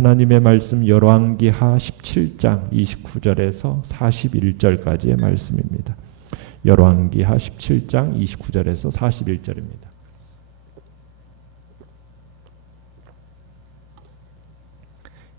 하나님의 말씀 열왕기하 17장 29절에서 41절까지의 말씀입니다. 열왕기하 17장 29절에서 41절입니다.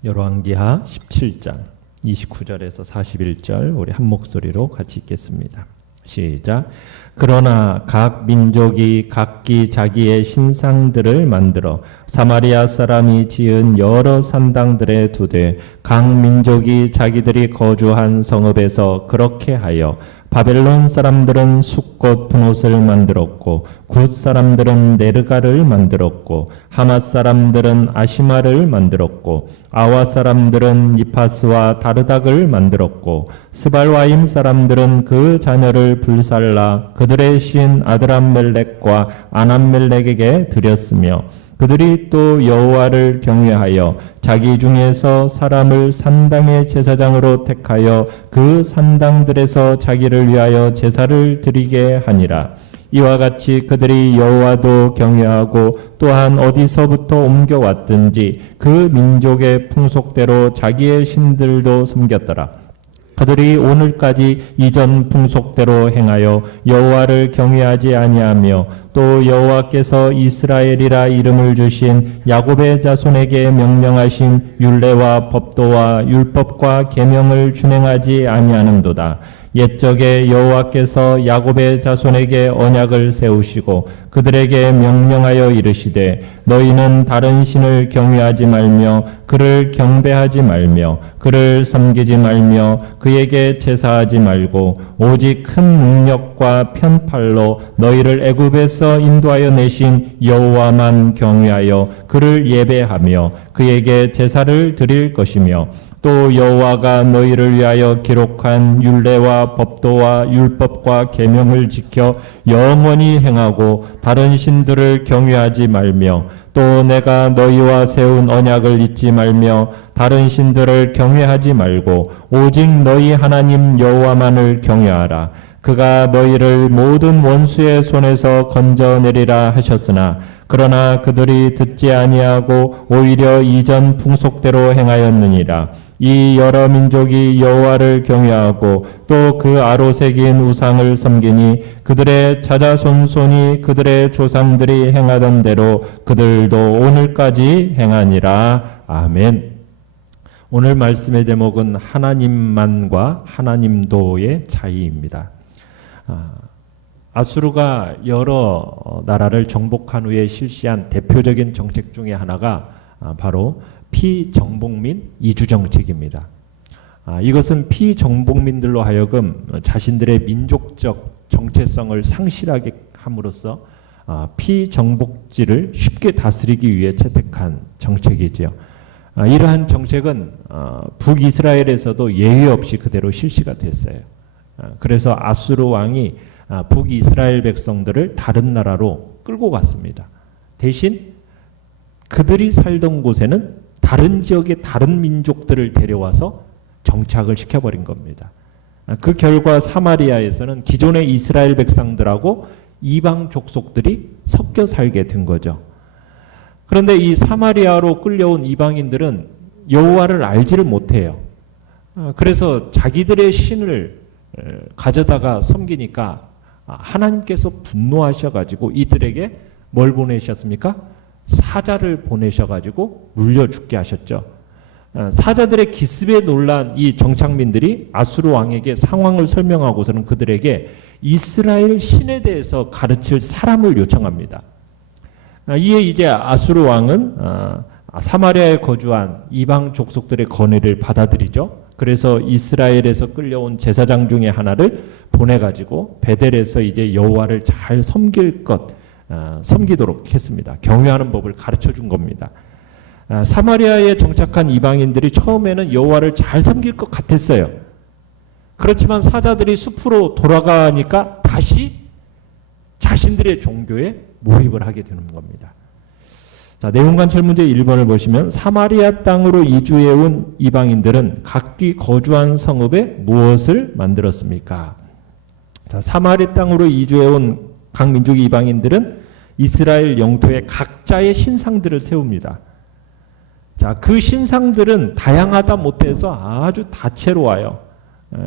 열왕기하 17장 29절에서 41절 우리 한 목소리로 같이 읽겠습니다. 시작. 그러나 각 민족이 각기 자기의 신상들을 만들어 사마리아 사람이 지은 여러 산당들에 두되 각 민족이 자기들이 거주한 성읍에서 그렇게 하여 바벨론 사람들은 숫꽃 분옷을 만들었고 굿 사람들은 네르가를 만들었고 하맛 사람들은 아시마를 만들었고 아와 사람들은 니파스와 다르닥을 만들었고 스발와임 사람들은 그 자녀를 불살라 그들의 신 아드람멜렉과 아남멜렉에게 드렸으며 그들이 또 여호와를 경외하여 자기 중에서 사람을 산당의 제사장으로 택하여 그 산당들에서 자기를 위하여 제사를 드리게 하니라. 이와 같이 그들이 여호와도 경외하고 또한 어디서부터 옮겨왔든지 그 민족의 풍속대로 자기의 신들도 섬겼더라. 그들이 오늘까지 이전 풍속대로 행하여 여호와를 경외하지 아니하며 또 여호와께서 이스라엘이라 이름을 주신 야곱의 자손에게 명령하신 율례와 법도와 율법과 계명을 준행하지 아니하는도다. 옛적에 여호와께서 야곱의 자손에게 언약을 세우시고 그들에게 명령하여 이르시되 너희는 다른 신을 경외하지 말며 그를 경배하지 말며 그를 섬기지 말며 그에게 제사하지 말고 오직 큰 능력과 편팔로 너희를 애굽에서 인도하여 내신 여호와만 경외하여 그를 예배하며 그에게 제사를 드릴 것이며 또 여호와가 너희를 위하여 기록한 율례와 법도와 율법과 계명을 지켜 영원히 행하고 다른 신들을 경외하지 말며 또 내가 너희와 세운 언약을 잊지 말며 다른 신들을 경외하지 말고 오직 너희 하나님 여호와만을 경외하라. 그가 너희를 모든 원수의 손에서 건져내리라 하셨으나 그러나 그들이 듣지 아니하고 오히려 이전 풍속대로 행하였느니라. 이 여러 민족이 여호와를 경외하고 또 그 아로 새긴 우상을 섬기니 그들의 자자손손이 그들의 조상들이 행하던 대로 그들도 오늘까지 행하니라. 아멘. 오늘 말씀의 제목은 하나님만과 하나님도의 차이입니다. 아수르가 여러 나라를 정복한 후에 실시한 대표적인 정책 중에 하나가 바로 피정복민 이주 정책입니다. 이것은 피정복민들로 하여금 자신들의 민족적 정체성을 상실하게 함으로써 피정복지를 쉽게 다스리기 위해 채택한 정책이지요. 이러한 정책은 북이스라엘에서도 예외 없이 그대로 실시가 됐어요. 그래서 아수르 왕이 북이스라엘 백성들을 다른 나라로 끌고 갔습니다. 대신 그들이 살던 곳에는 다른 지역의 다른 민족들을 데려와서 정착을 시켜버린 겁니다. 그 결과 사마리아에서는 기존의 이스라엘 백성들하고 이방 족속들이 섞여 살게 된 거죠. 그런데 이 사마리아로 끌려온 이방인들은 여호와를 알지를 못해요. 그래서 자기들의 신을 가져다가 섬기니까 하나님께서 분노하셔가지고 이들에게 뭘 보내셨습니까? 사자를 보내셔가지고 물려 죽게 하셨죠. 사자들의 기습에 놀란 이 정착민들이 아수르 왕에게 상황을 설명하고서는 그들에게 이스라엘 신에 대해서 가르칠 사람을 요청합니다. 이에 이제 아수르 왕은 사마리아에 거주한 이방 족속들의 건의를 받아들이죠. 그래서 이스라엘에서 끌려온 제사장 중에 하나를 보내가지고 베델에서 이제 여호와를 잘 섬기도록 했습니다. 경외하는 법을 가르쳐 준 겁니다. 사마리아에 정착한 이방인들이 처음에는 여호와를 잘 섬길 것 같았어요. 그렇지만 사자들이 숲으로 돌아가니까 다시 자신들의 종교에 모입을 하게 되는 겁니다. 자, 내용관찰 문제 1번을 보시면 사마리아 땅으로 이주해온 이방인들은 각기 거주한 성읍에 무엇을 만들었습니까? 자, 사마리아 땅으로 이주해온 각 민족의 이방인들은 이스라엘 영토에 각자의 신상들을 세웁니다. 자, 그 신상들은 다양하다 못해서 아주 다채로워요.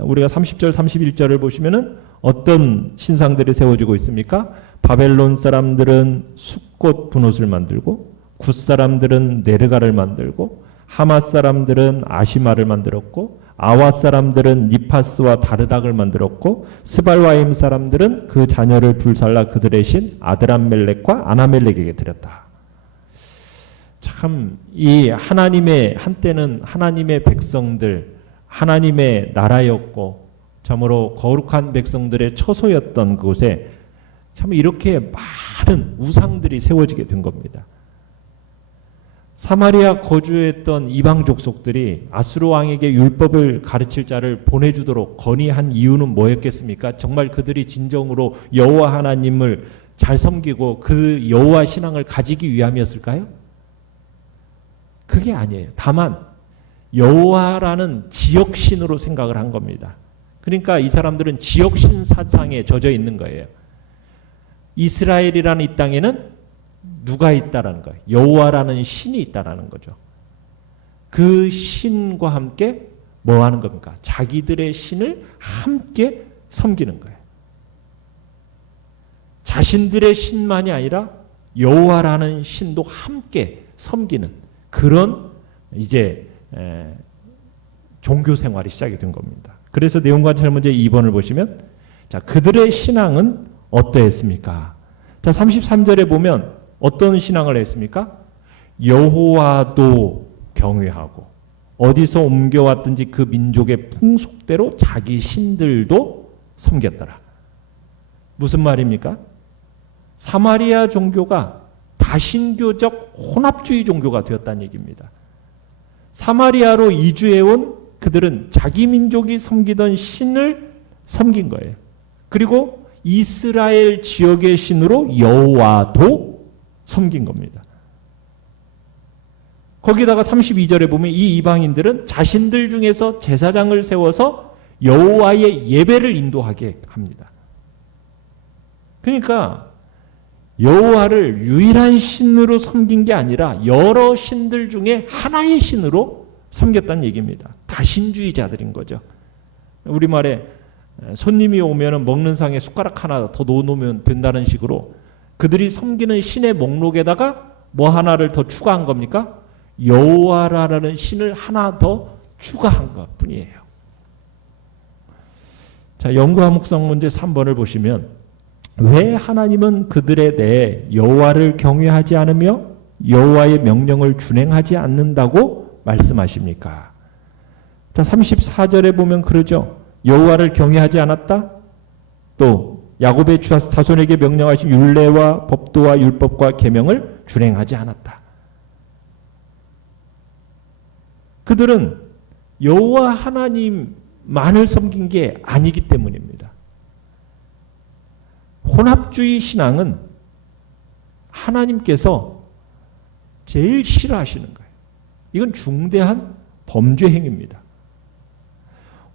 우리가 30절, 31절을 보시면은 어떤 신상들이 세워지고 있습니까? 바벨론 사람들은 숫꽃 분옷을 만들고, 굿 사람들은 네르가를 만들고, 하마 사람들은 아시마를 만들었고, 아와 사람들은 니파스와 다르닥을 만들었고, 스발와임 사람들은 그 자녀를 불살라 그들의 신 아드람멜렉과 아나멜렉에게 드렸다. 참 이 하나님의 한때는 하나님의 백성들, 하나님의 나라였고 참으로 거룩한 백성들의 처소였던 곳에 참 이렇게 많은 우상들이 세워지게 된 겁니다. 사마리아 거주했던 이방 족속들이 아수르 왕에게 율법을 가르칠 자를 보내주도록 건의한 이유는 뭐였겠습니까? 정말 그들이 진정으로 여호와 하나님을 잘 섬기고 그 여호와 신앙을 가지기 위함이었을까요? 그게 아니에요. 다만 여호와라는 지역신으로 생각을 한 겁니다. 그러니까 이 사람들은 지역신 사상에 젖어 있는 거예요. 이스라엘이라는 이 땅에는 누가 있다라는 거예요. 여호와라는 신이 있다라는 거죠. 그 신과 함께 뭐 하는 겁니까? 자기들의 신을 함께 섬기는 거예요. 자신들의 신만이 아니라 여호와라는 신도 함께 섬기는 그런 이제 종교 생활이 시작이 된 겁니다. 그래서 내용관찰 문제 2번을 보시면 자, 그들의 신앙은 어떠했습니까? 자, 33절에 보면 어떤 신앙을 했습니까? 여호와도 경외하고 어디서 옮겨왔든지 그 민족의 풍속대로 자기 신들도 섬겼더라. 무슨 말입니까? 사마리아 종교가 다신교적 혼합주의 종교가 되었다는 얘기입니다. 사마리아로 이주해온 그들은 자기 민족이 섬기던 신을 섬긴 거예요. 그리고 이스라엘 지역의 신으로 여호와도 섬긴 겁니다. 거기다가 32절에 보면 이 이방인들은 자신들 중에서 제사장을 세워서 여호와의 예배를 인도하게 합니다. 그러니까 여호와를 유일한 신으로 섬긴 게 아니라 여러 신들 중에 하나의 신으로 섬겼다는 얘기입니다. 다신주의자들인 거죠. 우리말에 손님이 오면 먹는 상에 숟가락 하나 더 넣어놓으면 된다는 식으로 그들이 섬기는 신의 목록에다가 뭐 하나를 더 추가한 겁니까? 여호와라는 신을 하나 더 추가한 것 뿐이에요. 자, 연구와 묵상 문제 3번을 보시면 왜 하나님은 그들에 대해 여호와를 경외하지 않으며 여호와의 명령을 준행하지 않는다고 말씀하십니까? 자, 34절에 보면 그러죠. 여호와를 경외하지 않았다? 또 야곱의 자손에게 명령하신 율례와 법도와 율법과 계명을 준행하지 않았다. 그들은 여호와 하나님만을 섬긴 게 아니기 때문입니다. 혼합주의 신앙은 하나님께서 제일 싫어하시는 거예요. 이건 중대한 범죄 행위입니다.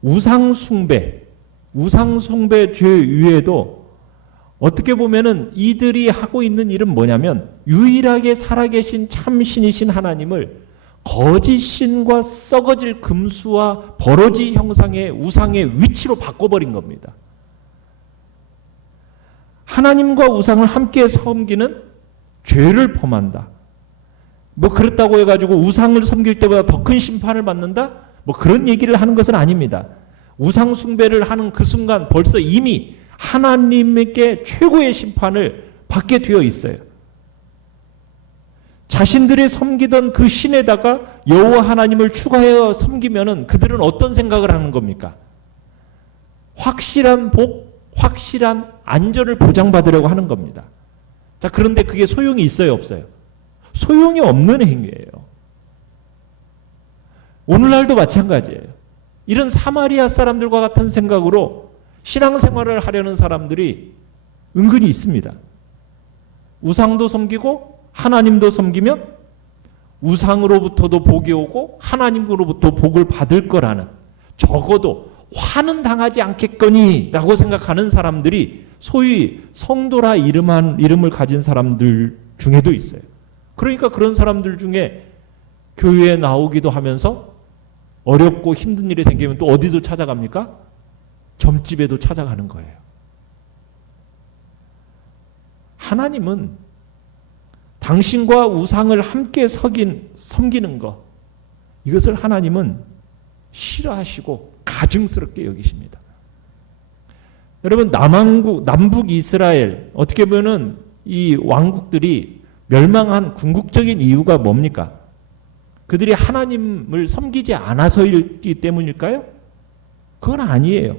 우상숭배 죄 위에도 어떻게 보면은 이들이 하고 있는 일은 뭐냐면 유일하게 살아계신 참신이신 하나님을 거짓신과 썩어질 금수와 버러지 형상의 우상의 위치로 바꿔버린 겁니다. 하나님과 우상을 함께 섬기는 죄를 범한다. 뭐 그렇다고 해가지고 우상을 섬길 때보다 더 큰 심판을 받는다? 뭐 그런 얘기를 하는 것은 아닙니다. 우상 숭배를 하는 그 순간 벌써 이미 하나님께 최고의 심판을 받게 되어 있어요. 자신들이 섬기던 그 신에다가 여호와 하나님을 추가하여 섬기면은 그들은 어떤 생각을 하는 겁니까? 확실한 복, 확실한 안전을 보장받으려고 하는 겁니다. 자, 그런데 그게 소용이 있어요, 없어요? 소용이 없는 행위예요. 오늘날도 마찬가지예요. 이런 사마리아 사람들과 같은 생각으로 신앙생활을 하려는 사람들이 은근히 있습니다. 우상도 섬기고 하나님도 섬기면 우상으로부터도 복이 오고 하나님으로부터 복을 받을 거라는, 적어도 화는 당하지 않겠거니라고 생각하는 사람들이 소위 성도라 이름을 가진 사람들 중에도 있어요. 그러니까 그런 사람들 중에 교회에 나오기도 하면서 어렵고 힘든 일이 생기면 또 어디도 찾아갑니까? 점집에도 찾아가는 거예요. 하나님은 당신과 우상을 함께 섬기는 것, 이것을 하나님은 싫어하시고 가증스럽게 여기십니다. 여러분, 남북 이스라엘, 어떻게 보면 이 왕국들이 멸망한 궁극적인 이유가 뭡니까? 그들이 하나님을 섬기지 않아서이기 때문일까요? 그건 아니에요.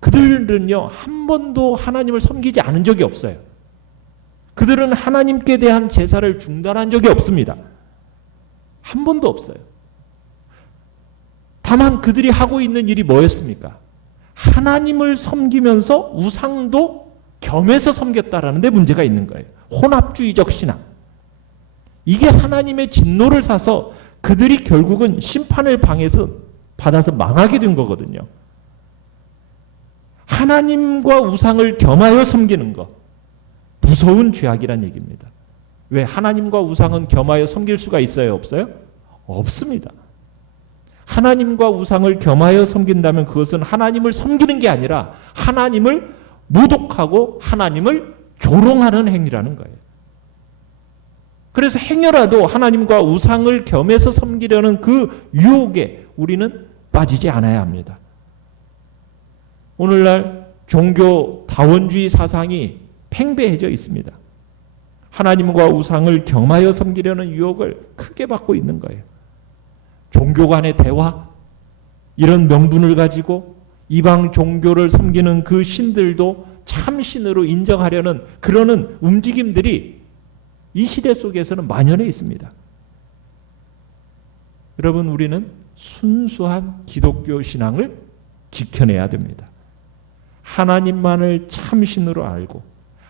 그들은요, 한 번도 하나님을 섬기지 않은 적이 없어요. 그들은 하나님께 대한 제사를 중단한 적이 없습니다. 한 번도 없어요. 다만 그들이 하고 있는 일이 뭐였습니까? 하나님을 섬기면서 우상도 겸해서 섬겼다라는 데 문제가 있는 거예요. 혼합주의적 신앙. 이게 하나님의 진노를 사서 그들이 결국은 심판을 받아서 망하게 된 거거든요. 하나님과 우상을 겸하여 섬기는 것, 무서운 죄악이란 얘기입니다. 왜? 하나님과 우상은 겸하여 섬길 수가 있어요? 없어요? 없습니다. 하나님과 우상을 겸하여 섬긴다면 그것은 하나님을 섬기는 게 아니라 하나님을 모독하고 하나님을 조롱하는 행위라는 거예요. 그래서 행여라도 하나님과 우상을 겸해서 섬기려는 그 유혹에 우리는 빠지지 않아야 합니다. 오늘날 종교 다원주의 사상이 팽배해져 있습니다. 하나님과 우상을 겸하여 섬기려는 유혹을 크게 받고 있는 거예요. 종교 간의 대화, 이런 명분을 가지고 이방 종교를 섬기는 그 신들도 참신으로 인정하려는 그러는 움직임들이 이 시대 속에서는 만연해 있습니다. 여러분, 우리는 순수한 기독교 신앙을 지켜내야 됩니다. 하나님만을 참신으로 알고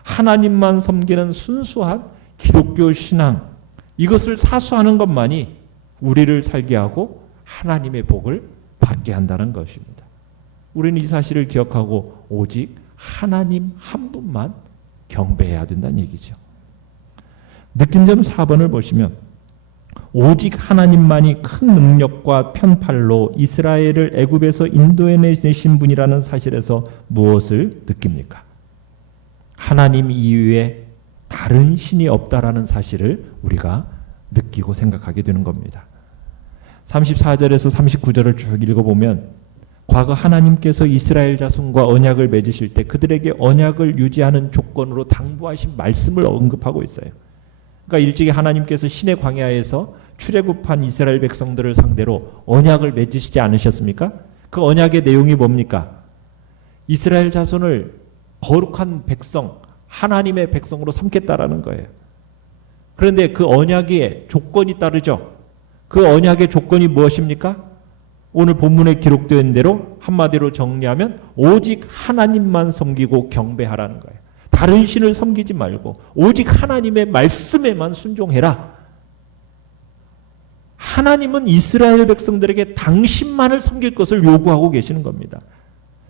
하나님만 섬기는 순수한 기독교 신앙, 이것을 사수하는 것만이 우리를 살게 하고 하나님의 복을 받게 한다는 것입니다. 우리는 이 사실을 기억하고 오직 하나님 한 분만 경배해야 된다는 얘기죠. 느낀점 4번을 보시면 오직 하나님만이 큰 능력과 편팔로 이스라엘을 애굽에서 인도해내신 분이라는 사실에서 무엇을 느낍니까? 하나님 이외에 다른 신이 없다라는 사실을 우리가 느끼고 생각하게 되는 겁니다. 34절에서 39절을 쭉 읽어보면 과거 하나님께서 이스라엘 자손과 언약을 맺으실 때 그들에게 언약을 유지하는 조건으로 당부하신 말씀을 언급하고 있어요. 그러니까 일찍이 하나님께서 신의 광야에서 출애굽한 이스라엘 백성들을 상대로 언약을 맺으시지 않으셨습니까? 그 언약의 내용이 뭡니까? 이스라엘 자손을 거룩한 백성, 하나님의 백성으로 삼겠다라는 거예요. 그런데 그 언약의 조건이 따르죠. 그 언약의 조건이 무엇입니까? 오늘 본문에 기록된 대로 한마디로 정리하면 오직 하나님만 섬기고 경배하라는 거예요. 다른 신을 섬기지 말고 오직 하나님의 말씀에만 순종해라. 하나님은 이스라엘 백성들에게 당신만을 섬길 것을 요구하고 계시는 겁니다.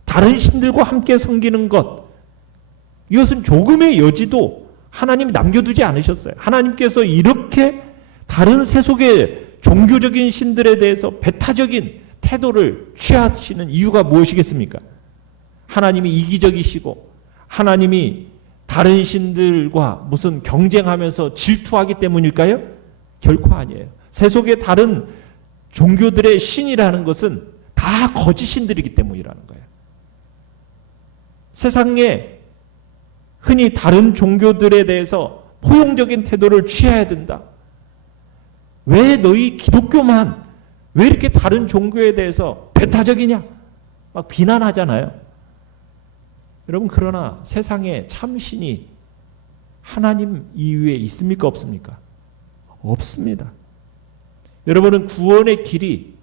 다른 신들과 함께 섬기는 것, 이것은 조금의 여지도 하나님이 남겨두지 않으셨어요. 하나님께서 이렇게 다른 세속의 종교적인 신들에 대해서 배타적인 태도를 취하시는 이유가 무엇이겠습니까? 하나님이 이기적이시고 하나님이 다른 신들과 무슨 경쟁하면서 질투하기 때문일까요? 결코 아니에요. 세속의 다른 종교들의 신이라는 것은 다 거짓 신들이기 때문이라는 거예요. 세상에 흔히 다른 종교들에 대해서 포용적인 태도를 취해야 된다. 왜 너희 기독교만 왜 이렇게 다른 종교에 대해서 배타적이냐? 막 비난하잖아요. 여러분, 그러나 세상에 참신이 하나님 이외에 있습니까? 없습니까? 없습니다. 여러분은 구원의 길이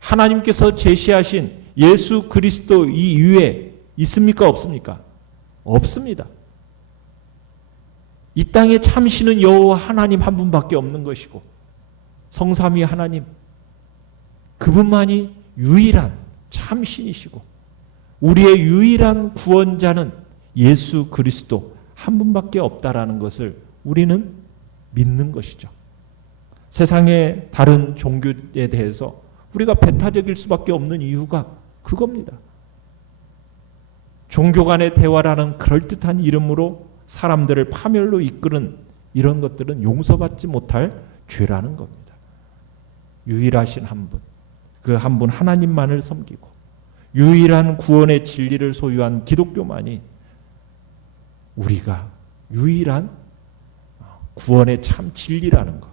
하나님께서 제시하신 예수 그리스도 이외에 있습니까? 없습니까? 없습니다. 이 땅에 참신은 여호와 하나님 한 분밖에 없는 것이고 성삼위 하나님 그분만이 유일한 참신이시고 우리의 유일한 구원자는 예수 그리스도 한 분밖에 없다라는 것을 우리는 믿는 것이죠. 세상의 다른 종교에 대해서 우리가 배타적일 수밖에 없는 이유가 그겁니다. 종교 간의 대화라는 그럴듯한 이름으로 사람들을 파멸로 이끄는 이런 것들은 용서받지 못할 죄라는 겁니다. 유일하신 한 분, 그 한 분 하나님만을 섬기고 유일한 구원의 진리를 소유한 기독교만이 우리가 유일한 구원의 참 진리라는 것,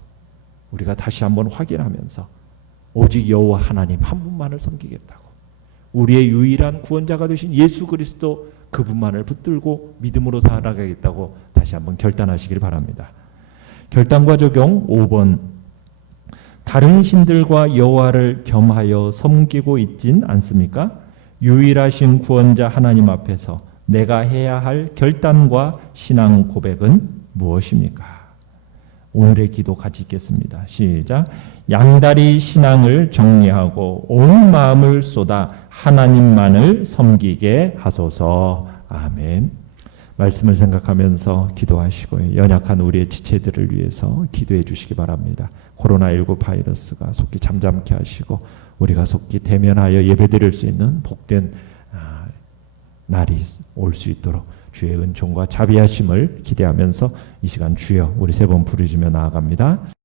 우리가 다시 한번 확인하면서 오직 여호와 하나님 한 분만을 섬기겠다고, 우리의 유일한 구원자가 되신 예수 그리스도 그분만을 붙들고 믿음으로 살아가겠다고 다시 한번 결단하시길 바랍니다. 결단과 적용 5번. 다른 신들과 여호와를 겸하여 섬기고 있진 않습니까? 유일하신 구원자 하나님 앞에서 내가 해야 할 결단과 신앙 고백은 무엇입니까? 오늘의 기도 같이 읽겠습니다. 시작. 양다리 신앙을 정리하고 온 마음을 쏟아 하나님만을 섬기게 하소서. 아멘. 말씀을 생각하면서 기도하시고요. 연약한 우리의 지체들을 위해서 기도해 주시기 바랍니다. 코로나19 바이러스가 속히 잠잠케 하시고 우리가 속히 대면하여 예배드릴 수 있는 복된 날이 올 수 있도록 주의 은총과 자비하심을 기대하면서 이 시간 주여 우리 세 번 부르짖으며 나아갑니다.